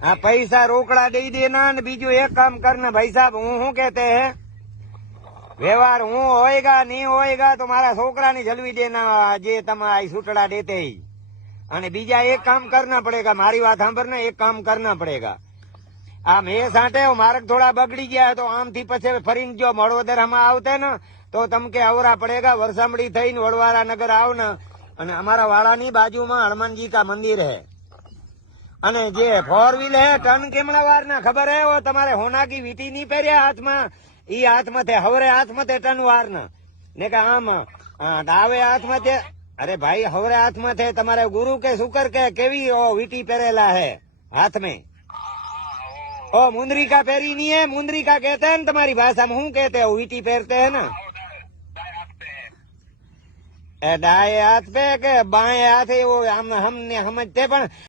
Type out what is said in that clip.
हाँ पैसा रोकड़ा दे देना ने बीजू एक काम करना भाई साहब हूँ कहते हैं व्यवहार हूँ होएगा नहीं होएगा तो मारा छोकरा ने जलवी देना जे तमारी सूटड़ा देते ही અને બીજા એક કામ કરના પડેગા મારી વાત સાંભળને એક કામ કરના પડેગા આ મેં સાંટે માર્ગ થોડા બગડી ગયા તો આમથી પછી ફરીને જો મળવદરમાં આવતે ને તો તમકે અવરા પડેગા વરસામડી થઈને વડવારા નગર આવ ને અને અમારા વાળાની બાજુમાં હનુમાનજી કા મંદિર હે અને જે ફોર વ્હીલ હે ટન કેમણા વાર ના ખબર હે વો તમારે હોના કી વીટી નહીં પહેર્યા હાથમાં ઈ હાથમાં થે હવરે હાથમાં થે ટન વાર ને કે આમ ડાવે હાથમાં થે अरे भाई हवरे हाथ में थे तुम्हारे गुरु के शुक्र के केवी ओ वीटी पेरेला है हाथ में ओ मुंदरी का पेरी नहीं है मुंदरी का कहते हैं तुम्हारी भाषा में हूँ कहते हो वीटी पेरते हैं ना दाएं हाथ पे के बाएं हाथ है वो हमने समझते पर